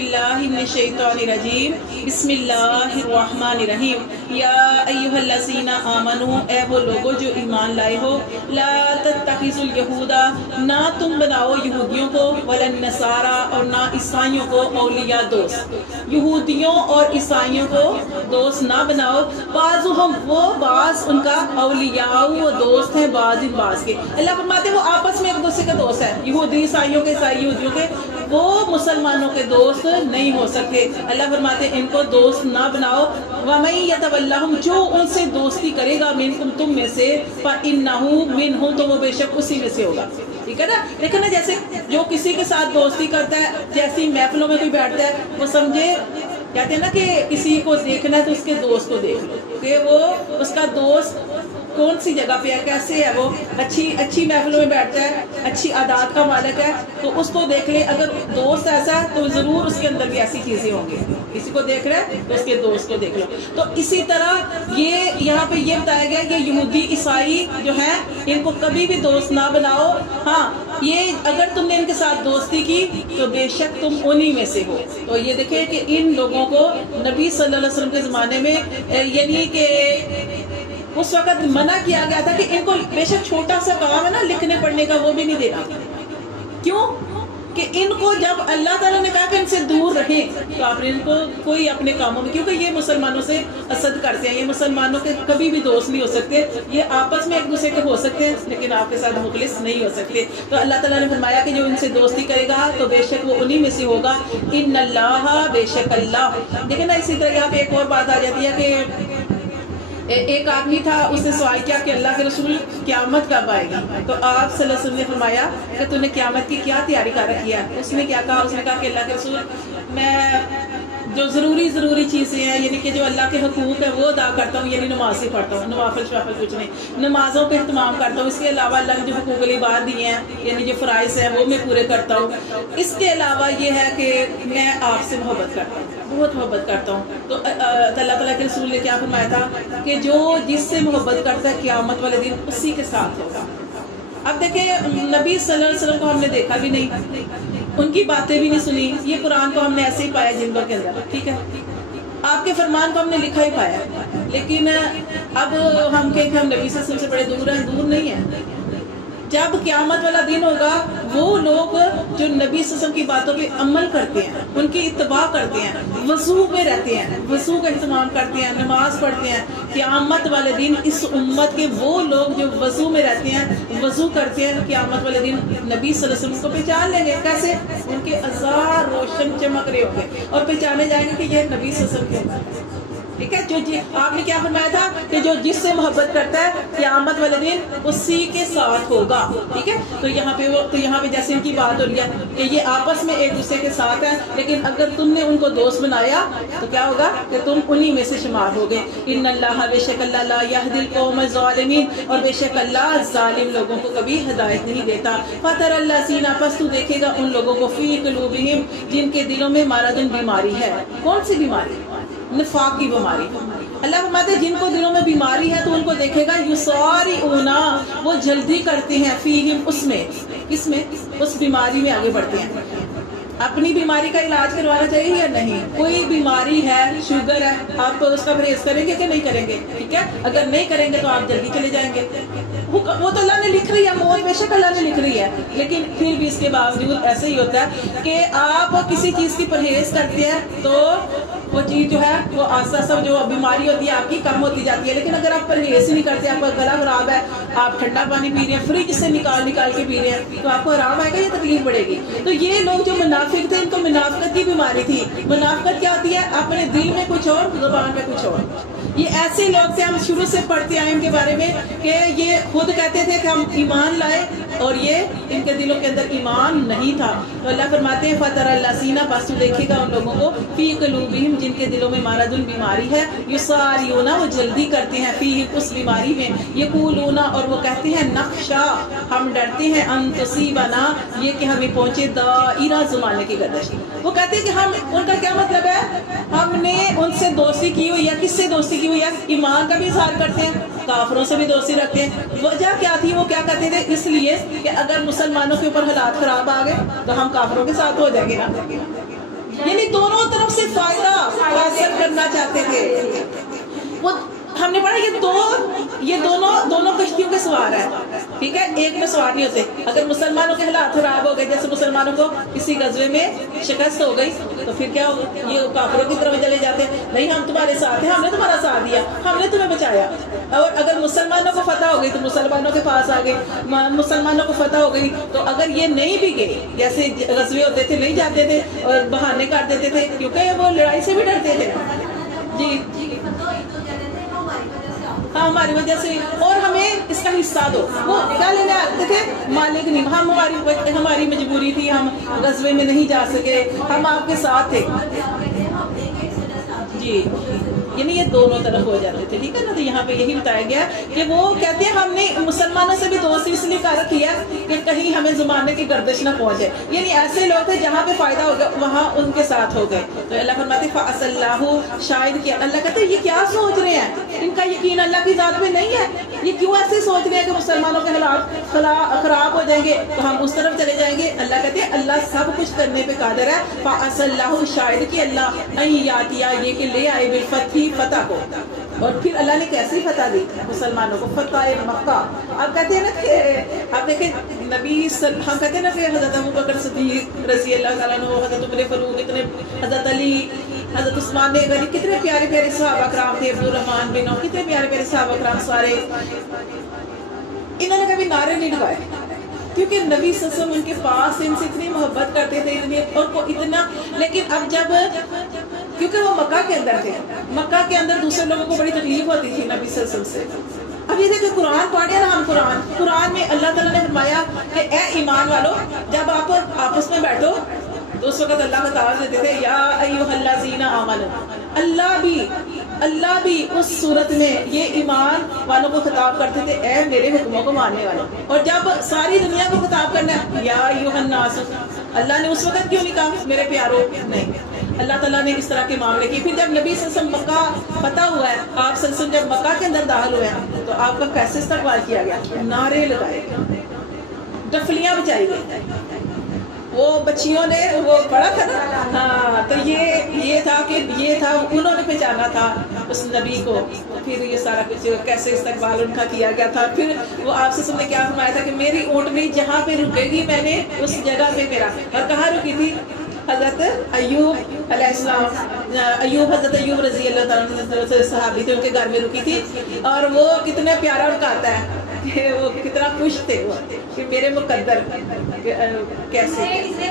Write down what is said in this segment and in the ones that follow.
اللہ من الشیطان الرجیم بسم اللہ الرحمن الرحیم یا ایھا الذین آمنوا اے وہ لوگوں جو ایمان لائے ہو لا تتخذوا اليہود نہ تم بناؤ یہودیوں کو ولا النصارى اور نہ عیسائیوں کو اولیاء دوست، یہودیوں اور عیسائیوں کو دوست نہ بناؤ، بعضهم وہ بعض ان کا اولیاء و دوست ہیں بعض بعض کے۔ اللہ فرماتے ہیں وہ آپس میں ایک دوسرے کا دوست ہے، یہودی عیسائیوں کے، عیسائی یہودیوں کے، وہ مسلمانوں کے دوست نہیں ہو سکتے۔ اللہ فرماتے ہیں ان کو دوست نہ بناؤ، وَمَن يَتَوَلَّهُمْ جو ان سے دوستی کرے گا مِنْكُمْ تم میں سے فَإِنَّهُ مِنْهُمْ تو وہ بے شک اسی میں سے ہوگا، ٹھیک ہے نا۔ لیکن جیسے جو کسی کے ساتھ دوستی کرتا ہے، جیسی محفلوں میں کوئی بیٹھتا ہے، وہ سمجھے کہتے ہیں نا کہ کسی کو دیکھنا ہے تو اس کے دوست کو دیکھ لو، کہ وہ اس کا دوست کون سی جگہ پہ ہے، کیسے ہے، وہ اچھی محفلوں میں بیٹھتا ہے، اچھی عادات کا مالک ہے، تو اس کو دیکھ لیں۔ اگر دوست ایسا ہے تو ضرور اس کے اندر بھی ایسی چیزیں ہوں گی، کسی کو دیکھ رہے ہیں تو اس کے دوست کو دیکھ لو۔ تو اسی طرح یہ یہاں پہ یہ بتایا گیا کہ یہودی عیسائی جو ہیں ان کو کبھی بھی دوست نہ بناؤ، ہاں یہ اگر تم نے ان کے ساتھ دوستی کی تو بے شک تم انہی میں سے ہو۔ تو یہ دیکھیں کہ ان لوگوں کو نبی صلی اللہ علیہ وسلم کے زمانے میں یعنی کہ اس وقت منع کیا گیا تھا کہ ان کو بے شک چھوٹا سا کام ہے نا لکھنے پڑھنے کا، وہ بھی نہیں دینا۔ کیوں کہ ان کو جب اللہ تعالیٰ نے کہا کہ ان سے دور رہیں تو آپ نے ان کو کوئی اپنے کاموں میں، کیونکہ یہ مسلمانوں سے حسد کرتے ہیں، یہ مسلمانوں کے کبھی بھی دوست نہیں ہو سکتے، یہ آپس میں ایک دوسرے کے ہو سکتے ہیں لیکن آپ کے ساتھ مخلص نہیں ہو سکتے۔ تو اللہ تعالیٰ نے فرمایا کہ جو ان سے دوستی کرے گا تو بے شک وہ انہی میں سے ہوگا۔ ان اللہ بے شک اللہ، دیکھیں نا اسی طرح یہاں پہ ایک اور بات آ جاتی ہے کہ ایک آدمی تھا، اس نے سوال کیا کہ اللہ کے رسول قیامت کب آئے گی؟ تو آپ صلی اللہ علیہ وسلم نے فرمایا کہ تو نے قیامت کی کیا تیاری کر رکھی ہے؟ اس نے کیا کہا؟ اس نے کہا کہ اللہ کے رسول میں جو ضروری چیزیں ہیں یعنی کہ جو اللہ کے حقوق ہیں وہ ادا کرتا ہوں، یعنی نماز ہی پڑھتا ہوں، نوافل شوافل کچھ نہیں، نمازوں کا اہتمام کرتا ہوں، اس کے علاوہ اللہ نے جو حقوق العباد دیے ہیں یعنی جو فرائض ہیں وہ میں پورے کرتا ہوں، اس کے علاوہ یہ ہے کہ میں آپ سے محبت کرتا ہوں، بہت محبت کرتا ہوں۔ تو اللہ تعالیٰ کے رسول نے کیا فرمایا تھا کہ جو جس سے محبت کرتا ہے قیامت والے دن اسی کے ساتھ ہوگا۔ اب دیکھیں نبی صلی اللہ علیہ وسلم کو ہم نے دیکھا بھی نہیں، ان کی باتیں بھی نہیں سنی، یہ قرآن کو ہم نے ایسے ہی پایا جنگوں کے اندر، ٹھیک ہے، آپ کے فرمان کو ہم نے لکھا ہی پایا، لیکن اب ہم کہیں کہ ہم نبی صلی اللہ علیہ وسلم سے بڑے دور ہیں، دور نہیں ہیں۔ جب قیامت والا دن ہوگا وہ لوگ جو نبی صلی اللہ علیہ وسلم کی باتوں پہ عمل کرتے ہیں، ان کی اتباع کرتے ہیں، وضو میں رہتے ہیں، وضو کا اہتمام کرتے ہیں، نماز پڑھتے ہیں، قیامت والے دن اس امت کے وہ لوگ جو وضو میں رہتے ہیں، وضو کرتے ہیں، قیامت والے دن نبی صلی اللہ علیہ وسلم کو پہچان لیں گے۔ کیسے؟ ان کے اعضاء روشن چمک رہے ہوں گے اور پہچانے جائیں گے کہ یہ نبی صلی اللہ علیہ وسلم کے امت ہے، ٹھیک ہے۔ جو آپ نے کیا فرمایا تھا کہ جو جس سے محبت کرتا ہے قیامت والے دن اسی کے ساتھ ہوگا، ٹھیک ہے۔ تو یہاں پہ جیسے ان کی بات ہو رہی ہے کہ یہ آپس میں ایک دوسرے کے ساتھ ہیں، لیکن اگر تم نے ان کو دوست بنایا تو کیا ہوگا کہ تم انہی میں سے شمار ہوگے۔ ان اللہ بے شک اللہ لا یہدی القوم الظالمین، اور بے شک اللہ ظالم لوگوں کو کبھی ہدایت نہیں دیتا۔ فَتَرَى الَّذِينَ پس تو دیکھے گا ان لوگوں کو فی قلوبہم جن کے دلوں میں مرض بیماری ہے۔ کون سی بیماری؟ نفاق کی بیماری۔ اللہ فرماتے ہیں جن کو دلوں میں بیماری ہے تو ان کو دیکھے گا یسارعون وہ جلدی کرتے ہیں فیہم اس میں، کس میں؟ اس بیماری میں آگے بڑھتے ہیں۔ اپنی بیماری کا علاج کروانا چاہیے یا نہیں؟ کوئی بیماری ہے، شوگر ہے، آپ اس کا پرہیز کریں گے کہ نہیں کریں گے؟ ٹھیک ہے، اگر نہیں کریں گے تو آپ جلدی چلے جائیں گے۔ وہ تو اللہ نے لکھ رہی ہے، موت بے شک اللہ نے لکھ رہی ہے، لیکن پھر بھی اس کے باوجود ایسے ہی ہوتا ہے کہ آپ کسی چیز کی پرہیز کرتے ہیں تو وہ چیز جو ہے وہ آہستہ آہستہ جو بیماری ہوتی ہے آپ کی کم ہوتی جاتی ہے، لیکن اگر آپ پرہیز ہی نہیں کرتے، آپ کا گلا خراب ہے، آپ ٹھنڈا پانی پی رہے ہیں، فریج سے نکال کے پی رہے ہیں، تو آپ کو آرام آئے گا یا تکلیف بڑھے گی؟ تو یہ لوگ جو منافق تھے ان کو منافقت کی بیماری تھی۔ منافقت کیا ہوتی ہے؟ اپنے دل میں کچھ اور، زبان پہ کچھ اور۔ یہ ایسے لوگ تھے، ہم شروع سے پڑھتے آئے ان کے بارے میں کہ یہ خود کہتے تھے کہ ہم ایمان لائے اور یہ ان کے دلوں کے اندر ایمان نہیں تھا۔ تو اللہ فرماتے ہیں فَتَرَى الَّذِينَ پس تو دیکھے گا ان لوگوں کو فی قلوبہم جن کے دلوں میں مرض بیماری ہے، یسارعون وہ جلدی کرتے ہیں فیہ اس بیماری میں، یقولون اور وہ کہتے ہیں نخشا ہم ڈرتے ہیں ان تصیبنا یہ کہ ہمیں پہنچے دائرہ زمانے کی گردش۔ وہ کہتے ہیں کہ ہم، ان کا کیا مطلب ہے؟ ہم نے ان سے دوستی کی ہوئی ہے، کس سے دوستی کی ہوئی ہے؟ ایمان کا بھی اظہار کرتے ہیں، کافروں سے بھی دوستی رکھتے ہیں۔ وجہ کیا تھی؟ وہ کیا کہتے تھے؟ اس لیے کہ اگر مسلمانوں کے اوپر حالات خراب آ گئے تو ہم کافروں کے ساتھ ہو جائیں گے نا، یعنی دونوں طرف سے فائدہ حاصل کرنا چاہتے تھے. وہ ہم نے پڑھا یہ دونوں کشتیوں کے سوار ہیں, ٹھیک ہے, ایک میں سوار نہیں ہوتے. اگر مسلمانوں کے حالات خراب ہو گئے, جیسے مسلمانوں کو کسی غزوے میں شکست ہو گئی, تو پھر کیا ہوگا, یہ کافروں کی طرف چلے جاتے ہیں, نہیں ہم تمہارے ساتھ ہیں, ہم نے تمہارا ساتھ دیا, ہم نے تمہیں بچایا. اور اگر مسلمانوں کو فتح ہو گئی تو مسلمانوں کے پاس آ گئی, مسلمانوں کو فتح ہو گئی تو اگر یہ نہیں بھی گئے, جیسے غزوے ہوتے تھے نہیں جاتے تھے اور بہانے کر دیتے تھے, کیونکہ وہ لڑائی سے بھی ڈرتے تھے. جی ہاں ہماری وجہ سے, اور ہمیں اس کا حصہ دو. وہ کیا لینے آتے تھے, مالک نہیں, ہماری مجبوری تھی, ہم غزوے میں نہیں جا سکے, ہم آپ کے ساتھ تھے. جی یعنی یہ دونوں طرف ہو جاتے تھے, ٹھیک ہے نا. تو یہاں پہ یہی بتایا گیا کہ وہ کہتے ہیں ہم نے مسلمانوں سے بھی دوستی اس لیے کر کیا کہ کہیں ہمیں زمانے کی گردش نہ پہنچے. یعنی ایسے لوگ تھے جہاں پہ فائدہ ہوگا وہاں ان کے ساتھ ہو گئے. تو اللہ فرماتے فَأَسَ اللَّهُ, شاید کہ اللہ کہتے ہیں یہ کیا سوچ رہے ہیں, ان کا یقین اللہ کی ذات میں نہیں ہے, یہ کیوں ایسے سوچ رہے ہیں کہ مسلمانوں کے حالات خراب ہو جائیں گے تو ہم اس طرف چلے جائیں گے. اللہ کہتے ہیں اللہ سب کچھ کرنے پہ قادر ہے. فَأَسَ اللَّهُ, شاید کہ اللہ ان یاتیا, یہ کہ لے آئے بالفتح, فتح کو. اور پھر اللہ نے کیسی فتح دی مسلمانوں کو, فتح مکہ. آپ کہتے ہیں نا کہ آپ دیکھیں ہم کہتے ہیں نا کہ حضرت ابوبکر صدیق رضی اللہ تعالیٰ عنہ, حضرت عمر فاروق, اتنے حضرت علی, حضرت عثمان غنی, کتنے پیارے پیارے صحابہ کرام تھے, عبد الرحمن بن عوف, کتنے پیارے پیارے صحابہ کرام سارے. انہوں نے کبھی نعرے نہیں لگائے کیونکہ نبی صلی اللہ علیہ وسلم ان کے پاس ان سے اتنی محبت کرتے تھے اور اتنا. لیکن اب جب, کیونکہ وہ مکہ کے اندر تھے, مکہ کے اندر دوسرے لوگوں کو بڑی تکلیف ہوتی تھی نبی صلی اللہ علیہ وسلم سے. اب یہ دیکھیں قرآن پڑھے نا ہم, قرآن میں اللہ تعالیٰ نے فرمایا کہ اے ایمان والو, جب آپ آپس میں بیٹھو تو اس وقت اللہ کا تعالیٰ دیتے تھے یا ایھا الذین آمنوا. اللہ بھی اس صورت میں یہ ایمان والوں کو خطاب کرتے تھے اے میرے حکموں کو ماننے والوں. اور جب ساری دنیا کو خطاب کرنا ہے یا ایھا الناس, اللہ نے اس وقت کیوں نہیں کہا میرے پیاروں, نہیں, اللہ تعالیٰ نے اس طرح کے معاملے کیے. پھر جب نبی صلی اللہ علیہ وسلم مکہ فتح ہوا ہے, آپ صلی اللہ علیہ وسلم جب مکہ کے اندر داخل ہوئے ہیں تو آپ کا کیسے استقبال کیا گیا, نعرے لگائے گئے, ڈفلیاں بجائی گئی. وہ بچیوں نے وہ پڑھا تھا نا, ہاں, تو یہ تھا کہ یہ تھا, انہوں نے پہچانا تھا اس نبی کو. پھر یہ سارا کچھ کیسے استقبال ان کا کیا گیا تھا. پھر وہ آپ سے نے کیا فرمایا تھا کہ میری اونٹنی جہاں پہ رکے گی میں نے اس جگہ پہ میرا, اور کہاں رکی تھی, حضرت ایوب علیہ السلام, حضرت ایوب رضی اللہ تعالیٰ صحابی تھے, ان کے گھر میں رکی تھی. اور وہ کتنے پیارا ان کا آتا ہے کہ وہ کتنا خوش تھے وہ کہ میرے مقدر کیسے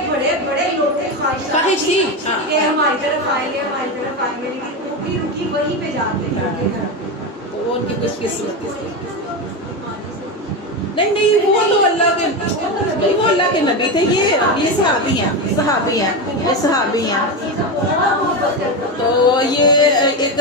بڑے بڑے لوگ تھے, خواہش تھی کہ ہماری طرف آئیں گے, ہماری طرف آئیں گے, لیکن وہ بھی رکی وہیں پہ جاتے ہیں. تو وہ ان کی خوش قسمت تھی. نہیں وہ تو اللہ کے, نہیں وہ اللہ کے نبی تھے, یہ صحابی ہیں, یہ صحابی ہیں. تو یہ ایک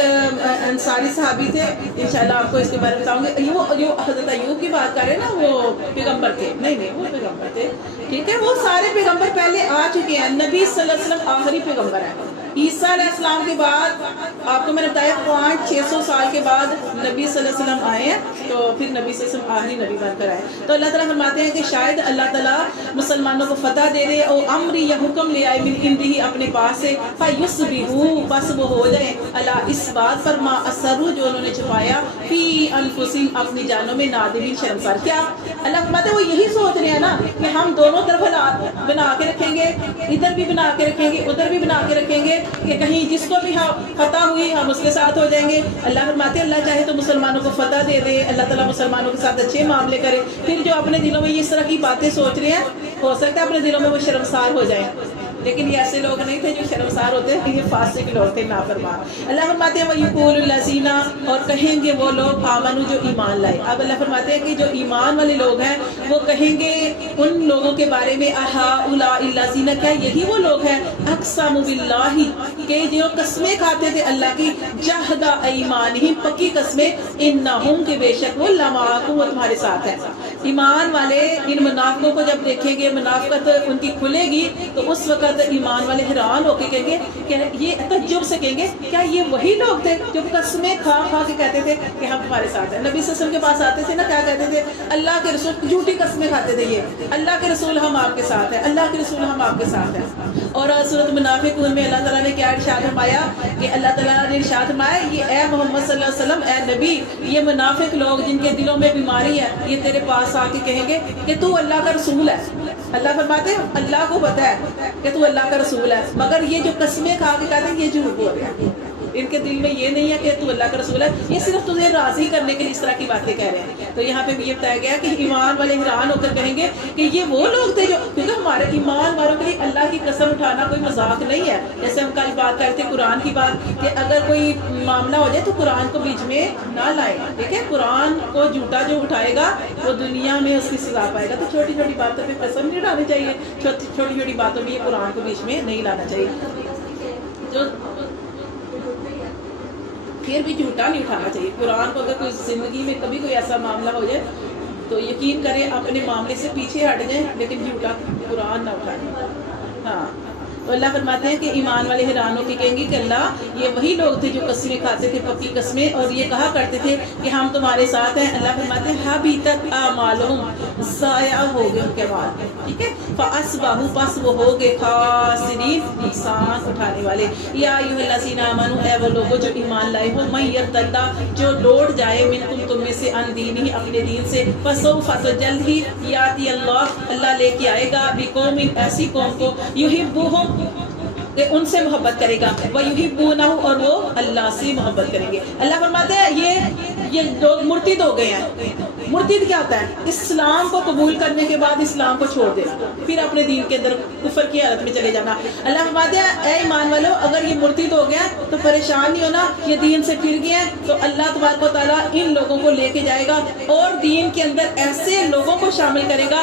انصاری صحابی تھے, انشاءاللہ آپ کو اس کے بارے میں بتاؤں گے. جو حضرت ایوب کی بات کر رہے ہیں نا, وہ پیغمبر تھے, نہیں وہ پیغمبر تھے, ٹھیک ہے. وہ سارے پیغمبر پہلے آ چکے ہیں, نبی صلی اللہ علیہ وسلم آخری پیغمبر ہیں. عیسیٰ علیہ السلام کے بعد آپ کو میں نے بتایا 500-600 سال کے بعد نبی صلی اللہ علیہ وسلم آئے ہیں, تو پھر نبی صلی اللہ علیہ وسلم آخری نبی بن کر آئے. تو اللہ تعالیٰ فرماتے ہیں کہ شاید اللہ تعالیٰ مسلمانوں کو فتح دے دے اور امری یا حکم لے آئے من عنده اپنے پاس سے, فَيُصْبِحُوا, بس وہ ہو جائیں, اللہ اس بات پر ما اثروا, جو انہوں نے چھپایا, فی انفسہم, اپنی جانوں میں, نادمین, شرمسار. کیا اللہ فرماتے ہیں وہ یہی سوچ رہے ہیں نا کہ ہم دونوں طرف حالات بنا کے رکھیں گے, ادھر بھی بنا کے رکھیں گے, ادھر بھی بنا کے رکھیں گے, کہ کہیں جس کو بھی فتح ہوئی ہم اس کے ساتھ ہو جائیں گے. اللہ فرماتے ہیں اللہ چاہے تو مسلمانوں کو فتح دے دے, اللہ تعالیٰ مسلمانوں کے ساتھ اچھے معاملے کرے. پھر جو اپنے دلوں میں اس طرح کی باتیں سوچ رہے ہیں, ہو سکتا ہے اپنے دلوں میں وہ شرمسار ہو جائیں, لیکن یہ ایسے لوگ نہیں تھے جو شرمسار ہوتے ہیں, یہ فاسق لوگ تھے, نافرمان. اللہ فرماتے ہیں وَيَقُولُ الَّذِينَ, اور کہیں گے وہ لوگ آمنوا, جو ایمان لائے. اب اللہ فرماتے ہیں کہ جو ایمان والے لوگ ہیں وہ کہیں گے ان لوگوں کے بارے میں أَهَٰؤُلَاءِ الَّذِينَ, کیا یہی وہ لوگ ہیں أَقْسَمُوا بِاللَّهِ, کہ جو قسمیں کھاتے تھے اللہ کی, جَهْدَ أَيْمَانِهِمْ, پکی قسمیں, إِنَّهُمْ, کہ بے شک وہ لَمَعَكُمْ, وہ تمہارے ساتھ ہیں. ایمان والے ان منافقوں کو جب دیکھیں گے، منافقت ان کی کھلے گی تو اس وقت ایمان والے حیران ہو کے کہیں گے کہ یہ تعجب سے کہیں گے کیا یہ وہی لوگ تھے جو قسمیں کھا کھا کے کہتے تھے کہ ہم تمہارے ساتھ ہیں. نبی صلی اللہ علیہ وسلم کے پاس آتے تھے نا، کیا کہتے تھے؟ اللہ کے رسول، جھوٹی قسمیں کھاتے تھے یہ، اللہ کے رسول ہم آپ کے ساتھ ہیں، اللہ کے رسول ہم آپ کے ساتھ ہیں. اور سورۃ منافقون میں اللہ تعالیٰ نے کیا ارشاد فرمایا کہ اللہ تعالیٰ نے ارشاد فرمایا یہ اے محمد صلی اللہ علیہ وسلم، اے نبی، یہ منافق لوگ جن کے دلوں میں بیماری ہے یہ تیرے پاس آ کے کہیں گے کہ تو اللہ کا رسول ہے. اللہ فرماتے ہیں اللہ کو پتہ ہے کہ تو اللہ کا رسول ہے، مگر یہ جو قسمیں کھا کے کہتے ہیں یہ جھوٹ بول رہے ہیں. ان کے دل میں یہ نہیں ہے کہ تو اللہ کا رسول ہے، یہ صرف تجھے راضی کرنے کے لیے اس طرح کی باتیں کہہ رہے ہیں. تو یہاں پہ بھی یہ بتایا گیا کہ ایمان والے حیران ہو کر کہیں گے کہ یہ وہ لوگ تھے جو، کیونکہ ہمارے ایمان والوں کے لیے اللہ کی قسم اٹھانا کوئی مذاق نہیں ہے. جیسے ہم کل بات کرتے ہیں قرآن کی بات کہ اگر کوئی معاملہ ہو جائے تو قرآن کو بیچ میں نہ لائیں. ٹھیک ہے، قرآن کو جھوٹا جو اٹھائے گا وہ دنیا میں اس کی سزا پائے گا. تو چھوٹی چھوٹی باتوں پہ قسم نہیں اٹھانی چاہیے، چھوٹی چھوٹی باتوں میں یہ قرآن کو بیچ میں نہیں لانا چاہیے. جو پھر بھی جھوٹا نہیں اٹھانا چاہیے. قرآن کو اگر کوئی زندگی میں کبھی کوئی ایسا معاملہ ہو جائے تو یقین کریں اپنے معاملے سے پیچھے ہٹ جائیں، لیکن جھوٹا قرآن نہ اٹھائیں. ہاں، تو اللہ فرماتے ہیں کہ ایمان والے حیران ہو کے کہیں گے کہ اللہ یہ وہی لوگ تھے جو قسمیں کھاتے تھے، پکی قسمیں، اور یہ کہا کرتے تھے کہ ہم تمہارے ساتھ ہیں. اللہ فرماتے ہیں حبیطت اعمالہم، ضائع ہو گئے ان کے اعمال. ٹھیک ہے، فاصبحوا، پس وہ ہو گئے خاسرین، نقصان اٹھانے والے. یا ایھا الذین آمنوا، اے وہ لوگوں جو ایمان لائے ہو، من یرتد، جو لوٹ جائے، منکم تم میں سے، عن دینہ، اپنے دین سے، فسوف، تو جلد ہی، یاتی اللہ لے کے آئے گا، بقوم، ایسی قوم کو، یحبہم، کہ ان سے محبت کرے گا، وَيُحِبُّونَهُ، اور وہ اللہ سے محبت کریں گے. اللہ فرماتے ہیں یہ لوگ مرتد ہو گئے ہیں. مرتد کیا ہوتا ہے؟ اسلام کو قبول کرنے کے بعد اسلام کو چھوڑ دینا، پھر اپنے دین کے اندر کفر کی حالت میں چلے جانا. اللہ فرماتے ہیں اے ایمان والو، اگر یہ مرتد ہو گیا تو پریشان نہیں ہونا، یہ دین سے پھر گئے ہیں تو اللہ تبارک و تعالیٰ ان لوگوں کو لے کے جائے گا اور دین کے اندر ایسے لوگوں کو شامل کرے گا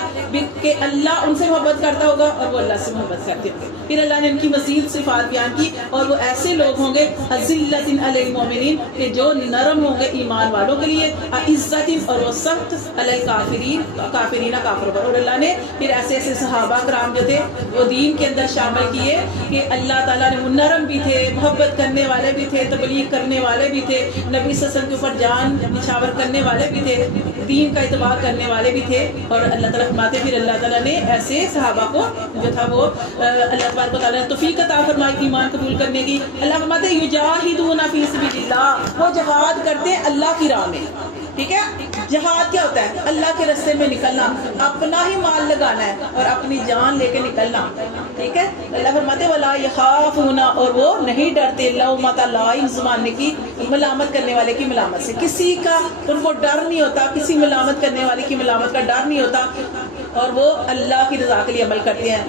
کہ اللہ ان سے محبت کرتا ہوگا اور وہ اللہ سے محبت کرتے ہوں گے. پھر اللہ نے ان کی مزید صفات بیان کی، اور وہ ایسے لوگ ہوں گے اذلۃ علی المؤمنین، کہ جو نرم ہوں گے ایمان والوں کے لیے، عزت، اور وہ سخت علی الکافرین، کافرین، کافروں پر. اور اللہ نے پھر ایسے ایسے صحابہ کرام جو تھے وہ دین کے اندر شامل کیے کہ اللہ تعالیٰ نے، وہ نرم بھی تھے، محبت کرنے والے بھی تھے، تبلیغ کرنے والے بھی تھے، نبی صلی اللہ علیہ وسلم کے اوپر جان نچھاور کرنے والے بھی تھے، دین کا اتباع کرنے والے بھی تھے. اور اللہ تعالیٰ فرماتے پھر اللہ تعالیٰ نے ایسے صحابہ کو جو تھا وہ اللہ تبارک و تعالیٰ نے توفیق عطا فرمائی ایمان قبول کرنے کی. اللہ فرماتے ہیں یجاہدون فی سبیل اللہ، وہ جہاد کرتے ہیں اللہ کی راہ میں. ٹھیک ہے، جہاد کیا ہوتا ہے؟ اللہ کے راستے میں نکلنا، اپنا ہی مال لگانا ہے اور اپنی جان لے کے نکلنا. ٹھیک ہے، اللہ فرماتے ولا یخافون، اور وہ نہیں ڈرتے، لومۃ لائم، زمانے کی ملامت کرنے والے کی ملامت سے. کسی کا ان کو ڈر نہیں ہوتا، کسی ملامت کرنے والے کی ملامت کا ڈر نہیں ہوتا، اور وہ اللہ کی رضا کے لیے عمل کرتے ہیں.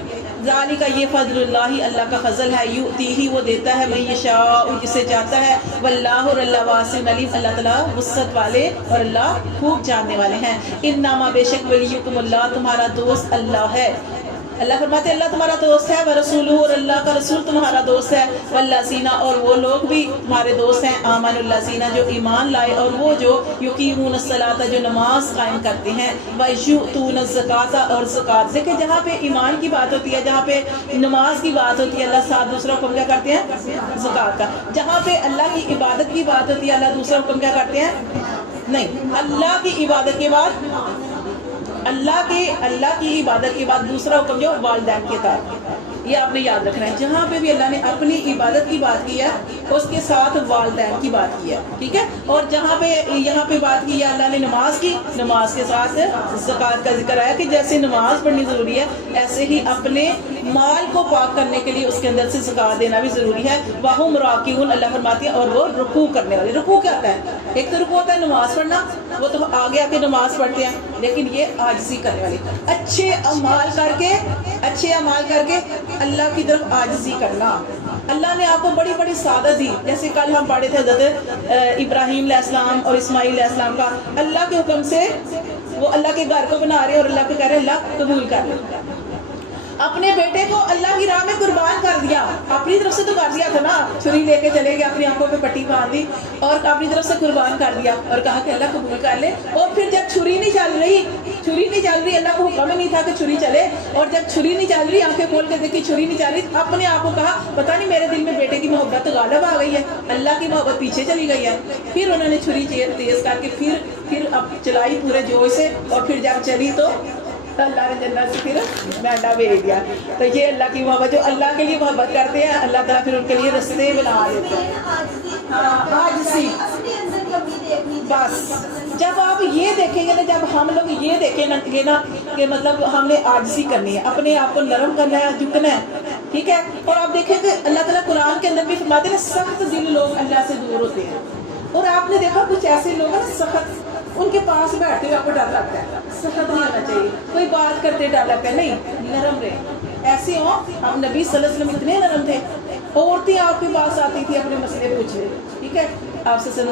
ذالک، یہ فضل اللہ، اللہ کا فضل ہے، یؤتیہ، وہ دیتا ہے، من یشاء، جسے چاہتا ہے، واللہ، اور اللہ واسع علیم، اللہ تعالیٰ وسعت والے اور اللہ خوب جاننے والے ہیں. انما، بے شک، ولیکم اللہ، تمہارا دوست اللہ ہے. اللہ فرماتے اللہ تمہارا دوست ہے، ورسولہ، اور اللہ کا رسول تمہارا دوست ہے، والذین، اور وہ لوگ بھی تمہارے دوست ہیں، آمنوا، الذین، جو ایمان لائے، اور وہ جو یقیمون الصلاۃ، جو نماز قائم کرتے ہیں، ویؤتون الزکاۃ، اور زکوٰۃ. دیکھیں جہاں پہ ایمان کی بات ہوتی ہے، جہاں پہ نماز کی بات ہوتی ہے، اللہ ساتھ دوسرا حکم کیا کرتے ہیں؟ زکوٰۃ کا. جہاں پہ اللہ کی عبادت کی بات ہوتی ہے، اللہ دوسرا حکم کیا کرتے ہیں؟ نہیں، اللہ کی عبادت کے بعد، اللہ کی عبادت کے بعد دوسرا حکم جو والدین کے ساتھ، یہ آپ نے یاد رکھنا ہے. جہاں پہ بھی اللہ نے اپنی عبادت کی بات کی ہے اس کے ساتھ والدین کی بات کی ہے. ٹھیک ہے، اور جہاں پہ یہاں پہ بات کی ہے اللہ نے نماز کی، نماز کے ساتھ زکوٰۃ کا ذکر آیا کہ جیسے نماز پڑھنی ضروری ہے ایسے ہی اپنے مال کو پاک کرنے کے لیے اس کے اندر سے زکوٰۃ دینا بھی ضروری ہے. وَهُمْ رَاكِعُونَ، اللہ فرماتی ہے اور وہ رکوع کرنے والے. رکوع کیا ہوتا ہے؟ ایک تو رکوع ہوتا ہے نماز پڑھنا، وہ تو آگے آ کے نماز پڑھتے ہیں، لیکن یہ عاجزی کرنے والے، اچھے اعمال کر کے اللہ کی طرف عاجزی کرنا. اللہ نے آپ کو بڑی بڑی سعادت دی، جیسے کل ہم پڑھے تھے حضرت ابراہیم علیہ السلام اور اسماعیل علیہ السلام کا، اللہ کے حکم سے وہ اللہ کے گھر کو بنا رہے اور اللہ کو کہہ رہے اللہ قبول کر لے. اپنے بیٹے کو اللہ کی راہ میں قربان کر دیا، اپنی طرف سے تو کر دیا تھا نا، چھری لے کے چلے گئے, اپنی آنکھوں پہ پٹی باندھ دی اور اپنی طرف سے قربان کر دیا اور کہا کہ اللہ قبول کر لے. اور پھر جب چھری نہیں چل رہی, اللہ کو حکم ہی نہیں تھا کہ چھری چلے, اور جب چھری نہیں چل رہی, آنکھیں کھول کے دیکھی چھری نہیں چل رہی, اپنے آپ کو کہا پتہ نہیں میرے دل میں بیٹے کی محبت غالب آ گئی ہے, اللہ کی محبت پیچھے چلی گئی ہے. پھر انہوں نے چھری تیز کر کے پھر اب چلائی پورے جوش سے, اور پھر جب چلی تو اللہ نے جنت سے پھر مینڈا بھیج دیا. تو یہ اللہ کی محبت, جو اللہ کے لیے محبت کرتے ہیں اللہ تعالیٰ پھر ان کے لیے رستے بنا دیتے ہیں. عاجزی, بس جب آپ یہ دیکھیں گے نا, جب ہم لوگ یہ دیکھیں گے نا کہ مطلب ہم نے عاجزی کرنی ہے, اپنے آپ کو نرم کرنا ہے, جھکنا ہے, ٹھیک ہے. اور آپ دیکھیں کہ اللہ تعالیٰ قرآن کے اندر بھی فرماتے ہیں سخت دل لوگ اللہ سے دور ہوتے ہیں. اور آپ نے دیکھا کچھ ایسے لوگ ہیں نا سخت, ان کے پاس بیٹھتے ہوئے آپ کو ڈر لگتا ہے, سخت نہیں ہونا چاہیے, کوئی بات کرتے ڈر لگتا ہے, نہیں, نرم رہے. ایسے ہو, اب نبی صلی اللہ علیہ وسلم اتنے نرم تھے, عورتیں آپ کے پاس آتی تھی اپنے مسئلے پوچھنے, ٹھیک ہے, آپ سے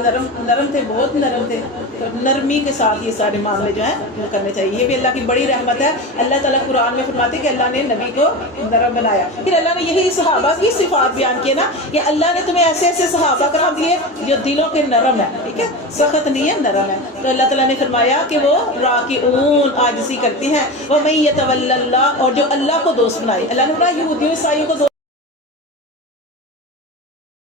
نرم تھے, بہت نرم تھے. تو نرمی کے ساتھ یہ سارے معاملے جو ہیں وہ کرنے چاہیے. یہ بھی اللہ کی بڑی رحمت ہے. اللہ تعالیٰ قرآن میں فرماتے کہ اللہ نے نبی کو نرم بنایا. پھر اللہ نے یہی صحابہ کی صفات بیان کیے نا کہ اللہ نے تمہیں ایسے ایسے صحابہ کرام دیے جو دلوں کے نرم ہے, ٹھیک ہے, سخت نہیں ہے, نرم ہے. تو اللہ تعالیٰ نے فرمایا کہ وہ راکعون, عاجزی کرتی ہیں, وَمَن يَتَوَلَّ اللَّهَ, اور جو اللہ کو دوست بنائے. اللہ نے فرمایا یہودیوں عیسائیوں کو